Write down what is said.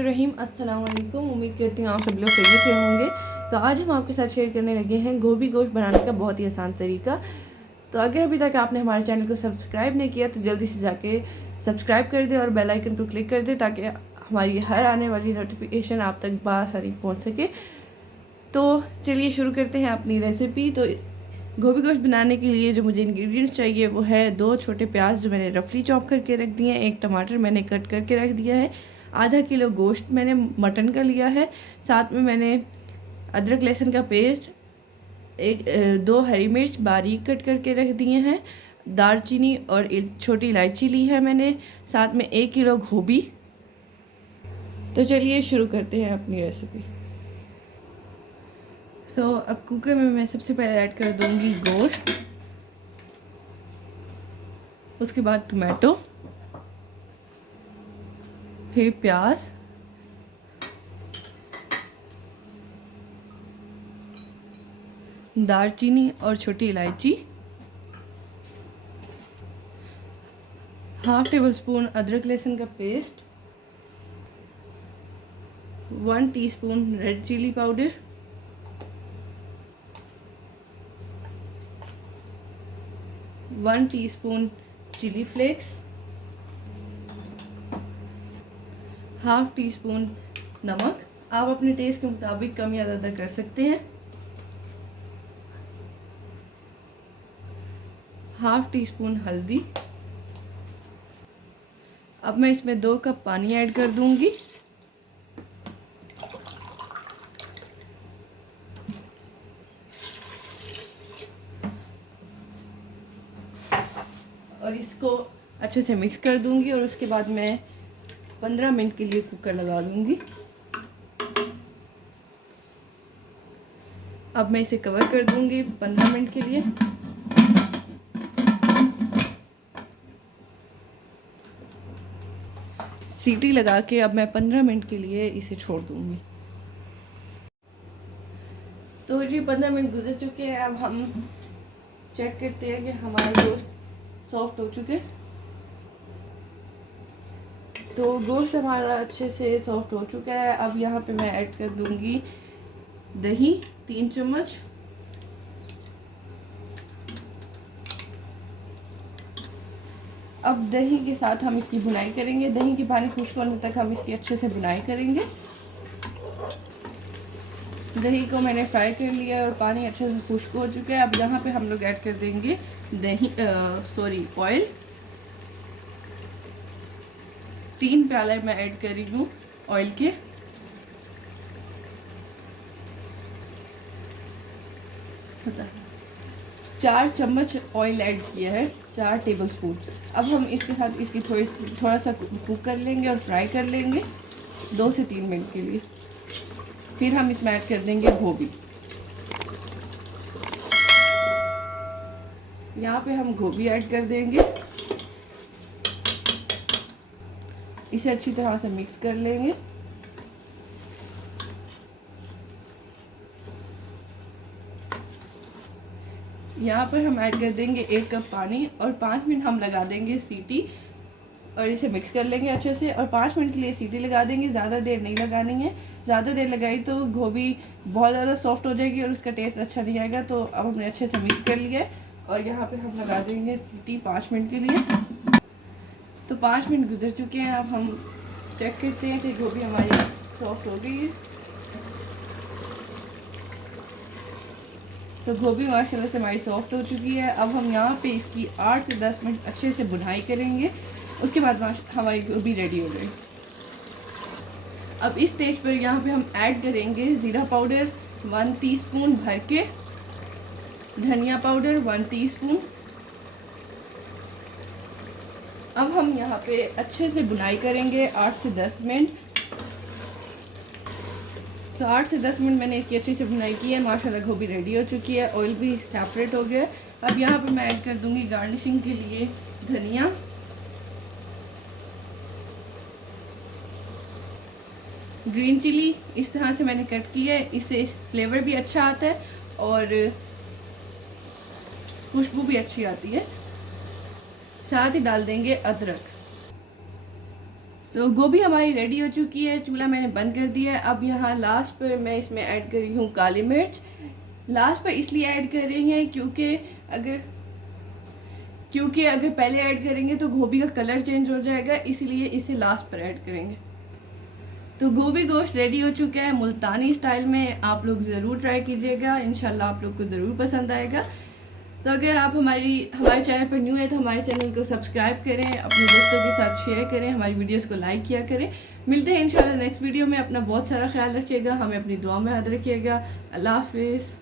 बिस्मिल्लाहिर्रहमानिर्रहीम। अस्सलाम वालेकुम। उम्मीद करती हूँ आप सब लोग खैरियत से होंगे। तो आज हम आपके साथ शेयर करने लगे हैं गोभी गोश्त बनाने का बहुत ही आसान तरीका। तो अगर अभी तक आपने हमारे चैनल को सब्सक्राइब नहीं किया तो जल्दी से जाके सब्सक्राइब कर दें और बेल आइकन को क्लिक कर दें ताकि हमारी हर आने वाली नोटिफिकेशन आप तक बआसानी पहुँच सके। तो चलिए शुरू करते हैं अपनी रेसिपी। तो गोभी गोश्त बनाने के लिए जो मुझे इंग्रेडिएंट्स चाहिए वो है 2 छोटे प्याज जो मैंने रफली चॉप करके रख दिए हैं, 1 टमाटर मैंने कट करके रख दिया है, आधा किलो गोश्त मैंने मटन का लिया है, साथ में मैंने अदरक लहसुन का पेस्ट, 2 हरी मिर्च बारीक कट करके रख दिए हैं, दालचीनी और एक छोटी इलायची ली है मैंने, साथ में 1 किलो गोभी। तो चलिए शुरू करते हैं अपनी रेसिपी। अब कुकर में मैं सबसे पहले ऐड कर दूंगी गोश्त, उसके बाद टमाटो, फिर प्याज, दालचीनी और छोटी इलायची, हाफ टेबल स्पून अदरक लहसुन का paste, 1 teaspoon red chilli powder, 1 teaspoon chilli flakes, half teaspoon नमक। आप अपने टेस्ट के मुताबिक कम या ज़्यादा कर सकते हैं। हाफ टी स्पून हल्दी। अब मैं इसमें 2 कप पानी ऐड कर दूंगी। और इसको अच्छे से मिक्स कर दूंगी और उसके बाद मैं 15 मिनट के लिए कुकर लगा दूंगी। अब मैं इसे कवर कर दूंगी 15 मिनट के लिए। सीटी लगा के अब मैं 15 मिनट के लिए इसे छोड़ दूंगी। तो जी 15 मिनट गुजर चुके हैं। अब हम चेक करते हैं कि हमारे गोश्त सॉफ्ट हो चुके। तो गोश्त हमारा अच्छे से सॉफ्ट हो चुका है। अब यहाँ पे मैं ऐड कर दूंगी दही 3 चम्मच, अब दही के साथ हम इसकी भुनाई करेंगे। दही की पानी खुश्क होने तक हम इसकी अच्छे से भुनाई करेंगे। दही को मैंने फ्राई कर लिया और पानी अच्छे से खुश्क हो चुका है। अब यहाँ पे हम लोग ऐड कर देंगे ऑयल। 3 प्याले मैं ऐड कर रही हूँ ऑयल के। चार चम्मच ऑयल ऐड किया है, 4 टेबल स्पून। अब हम इसके साथ इसकी थोड़ा सा कुक कर लेंगे और फ्राई कर लेंगे 2 से 3 मिनट के लिए। फिर हम इसमें ऐड कर देंगे गोभी। यहाँ पे हम गोभी ऐड कर देंगे, इसे अच्छी तरह से मिक्स कर लेंगे। यहाँ पर हम ऐड कर देंगे 1 कप पानी और 5 मिनट हम लगा देंगे सीटी और इसे मिक्स कर लेंगे अच्छे से। और 5 मिनट के लिए सीटी लगा देंगे, ज़्यादा देर नहीं लगानी है। ज़्यादा देर लगाई तो गोभी बहुत ज़्यादा सॉफ्ट हो जाएगी और उसका टेस्ट अच्छा नहीं आएगा। तो अब हमने अच्छे से मिक्स कर लिया है और यहाँ पे हम लगा देंगे सीटी 5 मिनट के लिए। तो 5 मिनट गुजर चुके हैं। अब हम चेक करते हैं कि गोभी हमारी सॉफ्ट हो गई है। तो गोभी माशाल्लाह से हमारी सॉफ्ट हो चुकी है। अब हम यहाँ पे इसकी 8 से 10 मिनट अच्छे से भुनाई करेंगे। उसके बाद हमारी गोभी रेडी हो गई। अब इस स्टेज पर यहाँ पे हम ऐड करेंगे ज़ीरा पाउडर 1 टीस्पून भर के, धनिया पाउडर 1 टीस्पून। अब हम यहाँ पे अच्छे से भुनाई करेंगे 8 से 10 मिनट। तो 8 से 10 मिनट मैंने इसकी अच्छी से भुनाई की है। माशाल्लाह गोभी रेडी हो चुकी है, ऑयल भी सेपरेट हो गया। अब यहाँ पे मैं ऐड कर दूंगी गार्निशिंग के लिए धनिया, ग्रीन चिली इस तरह से मैंने कट की है, इससे फ्लेवर भी अच्छा आता है और खुशबू भी अच्छी आती है। साथ ही डाल देंगे अदरक। तो गोभी हमारी रेडी हो चुकी है, चूल्हा मैंने बंद कर दिया है। अब यहाँ लास्ट पर मैं इसमें ऐड कर रही हूँ काली मिर्च। लास्ट पर इसलिए ऐड कर रही हैं क्योंकि अगर पहले ऐड करेंगे तो गोभी का कलर चेंज हो जाएगा, इसलिए इसे लास्ट पर ऐड करेंगे। तो गोभी गोश्त रेडी हो चुका है मुल्तानी स्टाइल में। आप लोग ज़रूर ट्राई कीजिएगा, इंशाल्लाह आप लोग को ज़रूर पसंद आएगा। तो अगर आप हमारे चैनल पर न्यू है तो हमारे चैनल को सब्सक्राइब करें, अपने दोस्तों के साथ शेयर करें, हमारी वीडियोस को लाइक किया करें। मिलते हैं इंशाल्लाह नेक्स्ट वीडियो में। अपना बहुत सारा ख्याल रखिएगा, हमें अपनी दुआ में याद रखिएगा। अल्लाह हाफिज़।